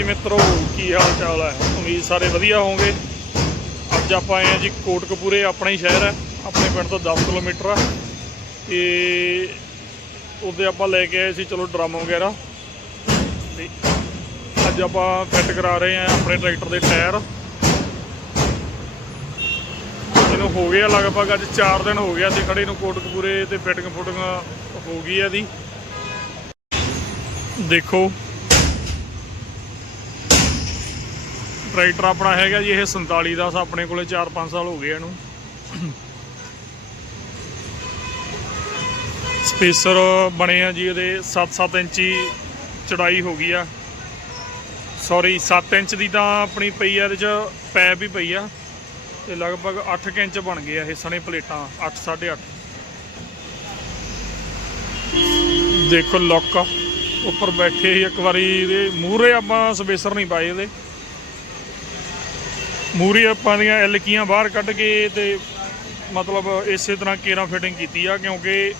ਹਾਂਜੀ ਮਿੱਤਰੋ, ਕੀ ਹਾਲ ਚਾਲ ਹੈ? ਉਮੀਦ ਸਾਰੇ ਵਧੀਆ ਹੋਵੋਗੇ। ਅੱਜ ਆਪਾਂ ਆਏ ਹਾਂ ਜੀ ਕੋਟਕਪੂਰੇ, ਆਪਣਾ ਹੀ ਸ਼ਹਿਰ ਹੈ। ਆਪਣੇ ਪਿੰਡ ਤੋਂ 10 ਕਿਲੋਮੀਟਰ ਆ। ਤੇ ਉਹਦੇ ਆਪਾਂ ਲੈ ਕੇ ਆਏ ਸੀ, ਚਲੋ ਡਰਮ ਵਗੈਰਾ। ਤੇ ਅੱਜ ਆਪਾਂ ਫਿੱਟ ਕਰਾ ਰਹੇ ਹਾਂ ਆਪਣੇ ਟਰੈਕਟਰ ਦੇ ਟਾਇਰ। ਇਹਨੂੰ ਹੋ ਗਿਆ ਲਗਭਗ ਅੱਜ 4 ਦਿਨ ਹੋ ਗਿਆ ਸੀ ਖੜੇ ਨੂੰ ਕੋਟਕਪੂਰੇ ਤੇ ਫਿਟਿੰਗ ਫੁਟਿੰਗ ਹੋ ਗਈ ਹੈ ਇਹਦੀ। ਦੇਖੋ ਟਰੈਕਟਰ ਆਪਣਾ ਹੈਗਾ ਜੀ, ਇਹ 47 ਦਾ, ਆਪਣੇ ਕੋਲੇ 4-5 ਸਾਲ ਹੋ ਗਏ ਇਹਨੂੰ। ਸਪੇਸਰ ਬਣੇ ਆ ਜੀ ਇਹਦੇ 7-7 ਇੰਚੀ ਚੜਾਈ ਹੋ ਗਈ ਆ। ਸੌਰੀ 7 ਇੰਚ ਦੀ ਤਾਂ ਆਪਣੀ ਪਈ ਆ, ਇਹਦੇ ਚ ਪੈਪ ਵੀ ਪਈ ਆ। ਤੇ ਲਗਭਗ 8 ਇੰਚ ਬਣ ਗਏ ਆ ਇਹ ਸਣੇ ਪਲੇਟਾਂ 8 8.5 ਦੇਖੋ ਲੁੱਕ ਉੱਪਰ ਬੈਠੇ ਸੀ ਇੱਕ ਵਾਰੀ, ਇਹਦੇ ਮੂਹਰੇ ਆਪਾਂ ਸਪੇਸਰ ਨਹੀਂ ਪਾਏ ਇਹਦੇ। ਮੂਹਰੇ ਆਪਾਂ ਦੀਆਂ ਐਲਕੀਆਂ ਬਾਹਰ ਕੱਢ ਕੇ ਤੇ ਮਤਲਬ ਇਸੇ ਤਰ੍ਹਾਂ ਕੇਰਾਂ ਫਿਟਿੰਗ ਕੀਤੀ ਆ, ਕਿਉਂਕਿ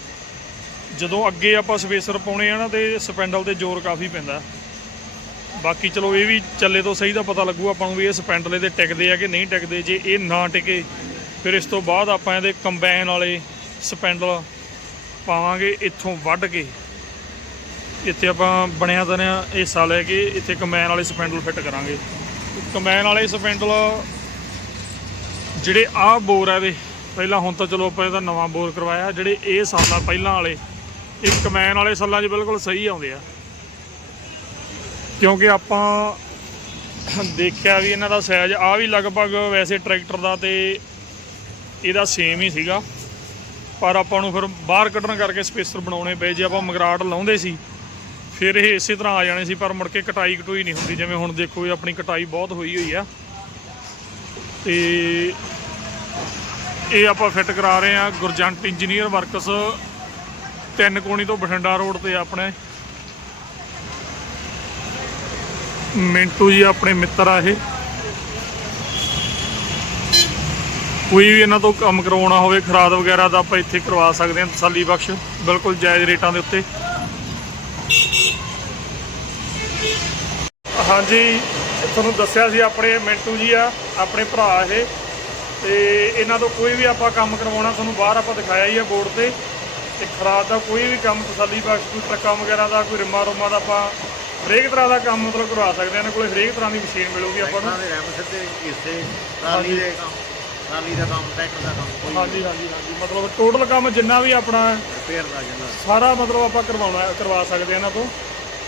ਜਦੋਂ ਅੱਗੇ ਆਪਾਂ ਸਪੇਸਰ ਪਾਉਣੇ ਆ ਨਾ ਤੇ ਸਪੈਂਡਲ ਤੇ ਜ਼ੋਰ ਕਾਫੀ ਪੈਂਦਾ। ਬਾਕੀ ਚਲੋ ਇਹ ਵੀ ਚੱਲੇ ਤੋਂ ਸਹੀ ਦਾ ਪਤਾ ਲੱਗੂ ਆਪਾਂ ਨੂੰ ਵੀ ਇਹ ਸਪੈਂਡਲੇ ਤੇ ਟਿਕਦੇ ਆ ਕਿ ਨਹੀਂ ਟਿਕਦੇ। ਜੇ ਇਹ ਨਾ ਟਿਕੇ, ਫਿਰ ਇਸ ਤੋਂ ਬਾਅਦ ਆਪਾਂ ਇਹਦੇ ਕੰਬਾਈਨ ਵਾਲੇ ਸਪੈਂਡਲ ਪਾਵਾਂਗੇ ਇੱਥੋਂ ਵੱਢ ਕੇ। ਇੱਥੇ ਆਪਾਂ ਬਣਿਆ ਤਨਿਆ ਹਿੱਸਾ ਲੈ ਕੇ ਇੱਥੇ ਕੰਬਾਈਨ ਵਾਲੇ ਸਪੈਂਡਲ ਫਿੱਟ ਕਰਾਂਗੇ। ਕੰਬਾਈਨ ਵਾਲੇ ਸਪੈਂਡਲ ਜਿਹੜੇ ਆਹ ਬੋਰ ਆ ਇਹਦੇ, ਪਹਿਲਾਂ ਹੁਣ ਤਾਂ ਚਲੋ ਆਪਾਂ ਇਹਦਾ ਨਵਾਂ ਬੋਰ ਕਰਵਾਇਆ, ਜਿਹੜੇ ਇਹ ਸਾਲਾਂ ਪਹਿਲਾਂ ਵਾਲੇ, ਇਹ ਕਮੈਨ ਵਾਲੇ ਸਾਲਾਂ 'ਚ ਬਿਲਕੁਲ ਸਹੀ ਆਉਂਦੇ ਆ। ਕਿਉਂਕਿ ਆਪਾਂ ਦੇਖਿਆ ਵੀ ਇਹਨਾਂ ਦਾ ਸਾਈਜ਼ ਆ ਵੀ ਲਗਭਗ ਵੈਸੇ ਟਰੈਕਟਰ ਦਾ ਤੇ ਇਹਦਾ ਸੇਮ ਹੀ ਸੀਗਾ। ਪਰ ਆਪਾਂ ਨੂੰ ਫਿਰ ਬਾਹਰ ਕੱਢਣ ਕਰਕੇ ਸਪੇਸਰ ਬਣਾਉਣੇ ਪਏ, ਜੇ ਆਪਾਂ ਮਗਰਾਟ ਲਾਉਂਦੇ ਸੀ ਫਿਰ ਇਹ ਇਸੇ ਤਰ੍ਹਾਂ ਆ ਜਾਣੇ ਸੀ, ਪਰ ਮੁੜ ਕੇ ਕਟਾਈ ਕਟੋਈ ਨਹੀਂ ਹੁੰਦੀ। ਜਿਵੇਂ ਹੁਣ ਦੇਖੋ ਇਹ ਆਪਣੀ ਕਟਾਈ ਬਹੁਤ ਹੋਈ ਹੋਈ ਆ। ਤੇ ਇਹ ਆਪਾਂ ਫਿੱਟ ਕਰਾ ਰਹੇ ਆ, ਗੁਰਜੰਟ ਇੰਜੀਨੀਅਰ ਵਰਕਸ, ਤਿੰਨ ਕੋਣੀ ਤੋਂ ਬਠਿੰਡਾ ਰੋਡ ਤੇ ਆਪਣੇ। ਮਿੰਟੂ ਜੀ ਆਪਣੇ ਮਿੱਤਰ ਆ ਇਹ। ਕੋਈ ਵੀ ਇਹਨਾਂ ਤੋਂ ਕੰਮ ਕਰਵਾਉਣਾ ਹੋਵੇ, ਖਰਾਦ ਵਗੈਰਾ ਦਾ ਆਪਾਂ ਇੱਥੇ ਕਰਵਾ ਸਕਦੇ ਹਾਂ, ਤਸੱਲੀ ਬਖਸ਼, ਬਿਲਕੁਲ ਜਾਇਜ਼ ਰੇਟਾਂ ਦੇ ਉੱਤੇ। ਹਾਂਜੀ ਤੁਹਾਨੂੰ ਦੱਸਿਆ ਸੀ ਆਪਣੇ ਮਿੰਟੂ ਜੀ ਆ ਆਪਣੇ ਭਰਾ ਇਹ। ਤੇ ਇਹਨਾਂ ਤੋਂ ਕੋਈ ਵੀ ਆਪਾਂ ਕੰਮ ਕਰਵਾਉਣਾ ਤੁਹਾਨੂੰ ਬਾਹਰ ਆਪਾਂ ਦਿਖਾਇਆ ਹੀ ਆ ਬੋਰਡ ਤੇ। ਤੇ ਖਰਾਦ ਦਾ ਕੋਈ ਵੀ ਕੰਮ ਤਸੱਲੀ ਬਖਸ਼ ਕੋਈ ਟਰੱਕਾਂ ਵਗੈਰਾ ਦਾ ਕੋਈ ਰਿਮਾ ਰੋਮਾ ਦਾ ਆਪਾਂ ਹਰੇਕ ਤਰ੍ਹਾਂ ਦਾ ਕੰਮ ਮਤਲਬ ਕਰਵਾ ਸਕਦੇ ਹਾਂ। ਇਹਨਾਂ ਕੋਲੇ ਹਰੇਕ ਤਰ੍ਹਾਂ ਦੀ ਮਸ਼ੀਨ ਮਿਲੂਗੀ ਆਪਾਂ ਨੂੰ। ਹਿੱਸੇ ਟਰਾਲੀ ਦੇ ਕੰਮ ਟਰਾਲੀ ਦਾ ਕੰਮ ਟਰੈਕਟਰ ਦਾ ਕੰਮ ਕੋਈ ਹਾਂਜੀ ਹਾਂਜੀ ਹਾਂਜੀ। ਮਤਲਬ ਟੋਟਲ ਕੰਮ ਜਿੰਨਾ ਵੀ ਆਪਣਾ ਰਿਪੇਅਰ ਦਾ ਜਿੰਨਾ। ਸਾਰਾ ਮਤਲਬ ਆਪਾਂ ਕਰਵਾਉਣਾ ਕਰਵਾ ਸਕਦੇ ਹਾਂ ਇਹਨਾਂ ਤੋਂ।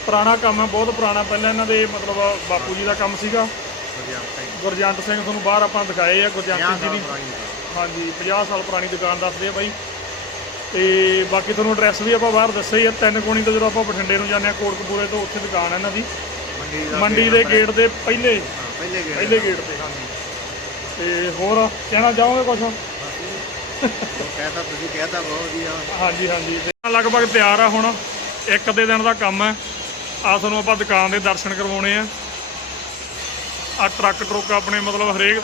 ਪੁਰਾਣਾ ਕੰਮ ਹੈ ਬਹੁਤ ਪੁਰਾਣਾ। ਪਹਿਲਾਂ ਇਹਨਾਂ ਦੇ ਮਤਲਬ ਬਾਪੂ ਜੀ ਦਾ ਕੰਮ ਸੀਗਾ। ਗੁਰਜੰਟ ਸਿੰਘ। ਤੁਹਾਨੂੰ ਬਾਹਰ ਆਪਾਂ ਦਿਖਾਏ ਆ ਗੁਰਜੰਟ 50 ਸਿੰਘ ਜੀ ਦੀ। ਹਾਂਜੀ 50 ਸਾਲ ਪੁਰਾਣੀ ਦੁਕਾਨ ਦੱਸਦੇ ਆ ਬਾਈ। ਤੇ ਬਾਕੀ ਤੁਹਾਨੂੰ ਐਡਰੈਸ ਵੀ ਆਪਾਂ ਬਾਹਰ ਦੱਸਿਆ ਹੀ ਆ ਤਿੰਨ ਕੋਣੀ ਤੋਂ ਜਦੋਂ ਆਪਾਂ ਬਠਿੰਡੇ ਨੂੰ ਜਾਂਦੇ ਆ ਕੋਟਕਪੂਰੇ ਤੋਂ ਉੱਥੇ ਦੁਕਾਨ ਹੈ ਇਹਨਾਂ ਦੀ। ਮੰਡੀ ਦਾ ਦੇ ਗੇਟ ਦੇ ਪਹਿਲੇ। ਪਹਿਲੇ ਗੇਟ ਪਹਿਲੇ ਗੇਟ ਤੇ। ਹਾਂਜੀ ਤੇ ਹੋਰ ਕਹਿਣਾ ਚਾਹੋਗੇ ਕੁਝ ਕਹਤਾ ਤੁਸੀਂ ਕਹਤਾ ਬਹੁਤ ਵਧੀਆ। ਹਾਂਜੀ ਹਾਂਜੀ। ਲਗਭਗ ਤਿਆਰ ਆ ਹੁਣ। ਇੱਕ ਅੱਧੇ ਦਿਨ ਦਾ ਕੰਮ ਹੈ। ਆ ਤੁਹਾਨੂੰ ਆਪਾਂ ਦੁਕਾਨ ਦੇ ਦਰਸ਼ਨ ਕਰਵਾਉਣੇ ਆ। ਆ ਟਰੱਕ ਟਰੁੱਕ ਆਪਣੇ ਮਤਲਬ ਹਰੇਕ,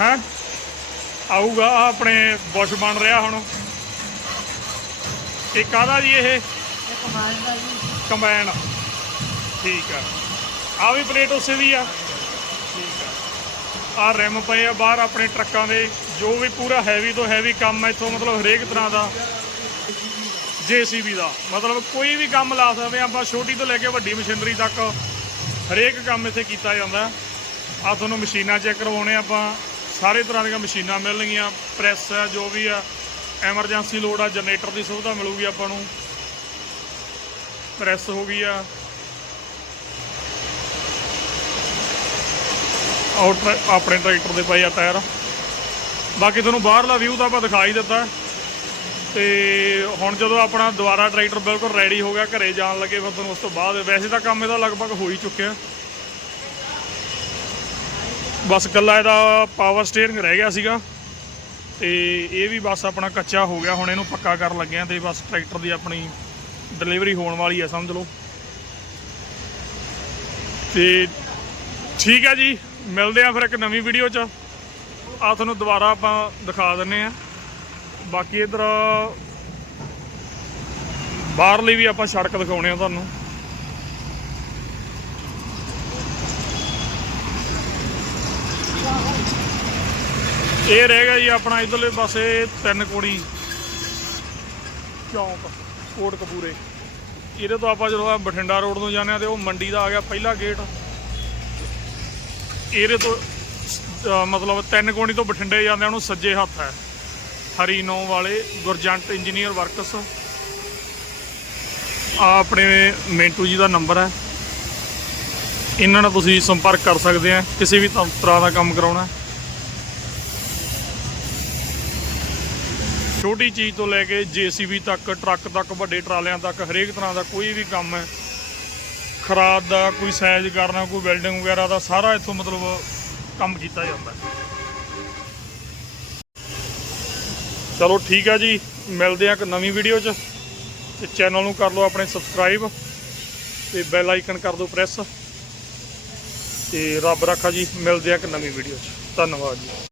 ਹੈ? ਆਊਗਾ ਆ ਆਪਣੇ ਬੁਸ਼ ਬਣ ਰਿਹਾ ਹੁਣ। ਇਹ ਕਾਹਦਾ ਜੀ ਇਹ? ਕੰਬਾਈਨ ਠੀਕ ਆ। ਆ ਵੀ ਪਲੇਟ ਉਸੇ ਦੀ ਆ। ਠੀਕ ਆ। ਆ ਰਿਮ ਪਏ ਆ ਬਾਹਰ ਆਪਣੇ ਟਰੱਕਾਂ ਦੇ। ਜੋ ਵੀ ਪੂਰਾ ਹੈਵੀ ਤੋਂ ਹੈਵੀ ਕੰਮ ਇੱਥੋਂ ਮਤਲਬ ਹਰੇਕ ਤਰ੍ਹਾਂ ਦਾ। ਜੀਸੀਬੀ ਦਾ। ਮਤਲਬ ਕੋਈ ਵੀ ਕੰਮ ਲਾ ਸਕਦੇ ਹਾਂ ਆਪਾਂ ਛੋਟੀ ਤੋਂ ਲੈ ਕੇ ਵੱਡੀ ਮਸ਼ੀਨਰੀ ਤੱਕ ਹਰੇਕ ਕੰਮ ਇੱਥੇ ਕੀਤਾ ਜਾਂਦਾ। ਆ ਤੁਹਾਨੂੰ ਮਸ਼ੀਨਾਂ ਚੈੱਕ ਕਰਵਾਉਣੇ ਆਪਾਂ। ਸਾਰੇ ਤਰ੍ਹਾਂ ਦੀਆਂ ਮਸ਼ੀਨਾਂ ਮਿਲਣਗੀਆਂ। ਪ੍ਰੈਸ ਹੈ, ਜੋ ਵੀ ਆ ਐਮਰਜੈਂਸੀ ਲੋਡ ਆ, ਜਨਰੇਟਰ ਦੀ ਸੁਵਿਧਾ ਮਿਲੂਗੀ ਆਪਾਂ ਨੂੰ। ਪ੍ਰੈਸ ਹੋ ਗਈ ਆ। ਆਉਟ ਆਪਣੇ ਟਰੈਕਟਰ ਦੇ ਪਏ ਆ ਟਾਇਰ। ਬਾਕੀ ਤੁਹਾਨੂੰ ਬਾਹਰਲਾ ਵਿਊ ਤਾਂ ਆਪਾਂ ਦਿਖਾ ਹੀ ਦਿੱਤਾ। ਤੇ ਹੁਣ ਜਦੋਂ ਆਪਣਾ ਦੁਬਾਰਾ ਟਰੈਕਟਰ ਬਿਲਕੁਲ ਰੈਡੀ ਹੋ ਗਿਆ, ਘਰੇ ਜਾਣ ਲੱਗੇ, ਫਿਰ ਤੁਹਾਨੂੰ ਉਸ ਤੋਂ ਬਾਅਦ ਵੈਸੇ ਤਾਂ ਕੰਮ ਇਹਦਾ ਲਗਭਗ ਹੋ ਹੀ ਚੁੱਕਿਆ। ਬਸ ਕੱਲਾ ਇਹਦਾ ਪਾਵਰ ਸਟੀਅਰਿੰਗ ਰਹਿ ਗਿਆ ਸੀਗਾ। ਤੇ ਇਹ ਵੀ ਬਸ ਆਪਣਾ ਕੱਚਾ ਹੋ ਗਿਆ, ਹੁਣ ਇਹਨੂੰ ਪੱਕਾ ਕਰਨ ਲੱਗੇ ਆ ਤੇ ਬਸ ਟਰੈਕਟਰ ਦੀ ਆਪਣੀ ਡਿਲੀਵਰੀ ਹੋਣ ਵਾਲੀ ਹੈ ਸਮਝ ਲਓ। ਤੇ ਠੀਕ ਹੈ ਜੀ, ਮਿਲਦੇ ਆ ਫਿਰ ਇੱਕ ਨਵੀਂ ਵੀਡੀਓ 'ਚ। ਆ ਤੁਹਾਨੂੰ ਦੁਬਾਰਾ ਆਪਾਂ ਦਿਖਾ ਦਿੰਨੇ ਆ। ਬਾਕੀ ਇਧਰ, ਬਾਹਰਲੀ ਵੀ ਆਪਾਂ ਸੜਕ ਦਿਖਾਉਣੇ ਆ ਤੁਹਾਨੂੰ। ਇਹ ਰਹਿ ਗਿਆ ਜੀ ਆਪਣਾ ਇਧਰਲੇ ਪਾਸੇ ਤਿੰਨ ਕੋੜੀ ਚੌਂਕ, ਕੋਟ ਕਪੂਰੇ। ਇਹਦੇ ਤੋਂ ਆਪਾਂ ਜਦੋਂ ਬਠਿੰਡਾ ਰੋਡ ਤੋਂ ਜਾਂਦੇ ਆ ਤੇ ਉਹ ਮੰਡੀ ਦਾ ਆ ਗਿਆ ਪਹਿਲਾ ਗੇਟ। ਇਹਦੇ ਤੋਂ ਮਤਲਬ ਤਿੰਨ ਕੋਣੀ ਤੋਂ ਬਠਿੰਡੇ ਜਾਂਦੇ ਉਹਨੂੰ ਸੱਜੇ ਹੱਥ ਹੈ। ਹਰੀ ਨੌ ਵਾਲੇ ਗੁਰਜੰਟ ਇੰਜੀਨੀਅਰ ਵਰਕਸ। ਆ ਆਪਣੇ ਮਿੰਟੂ ਜੀ ਦਾ ਨੰਬਰ ਹੈ। ਇਹਨਾਂ ਨਾਲ ਤੁਸੀਂ ਸੰਪਰਕ ਕਰ ਸਕਦੇ ਆ। ਕਿਸੇ ਵੀ ਤ- ਤਰ੍ਹਾਂ ਦਾ ਕੰਮ ਕਰਾਉਣਾ। ਛੋਟੀ ਚੀਜ਼ ਤੋਂ ਲੈ ਕੇ ਜੀਸੀਬੀ ਤੱਕ, ਟਰੱਕ ਤੱਕ, ਵੱਡੇ ਟਰਾਲਿਆਂ ਤੱਕ, ਹਰੇਕ ਤਰ੍ਹਾਂ ਦਾ ਕੋਈ ਵੀ ਕੰਮ ਹੈ। ਖਰਾਦ ਦਾ ਕੋਈ ਸਾਈਜ਼ ਕਰਨਾ, ਕੋਈ ਵੈਲਡਿੰਗ ਵਗੈਰਾ ਦਾ ਸਾਰਾ ਇੱਥੋਂ ਮਤਲਬ ਕੰਮ ਕੀਤਾ ਜਾਂਦਾ ਹੈ। ਚਲੋ ਠੀਕ ਹੈ ਜੀ, ਮਿਲਦੇ ਆ ਇੱਕ ਨਵੀਂ ਵੀਡੀਓ 'ਚ। ਤੇ ਚੈਨਲ ਨੂੰ ਕਰ ਲਓ ਆਪਣੇ ਸਬਸਕ੍ਰਾਈਬ ਤੇ ਬੈਲ ਆਈਕਨ ਕਰ ਦਿਓ ਪ੍ਰੈਸ ਤੇ ਰੱਬ ਰੱਖਾ ਜੀ, ਮਿਲਦੇ ਆ ਇੱਕ ਨਵੀਂ ਵੀਡੀਓ 'ਚ। ਧੰਨਵਾਦ ਜੀ।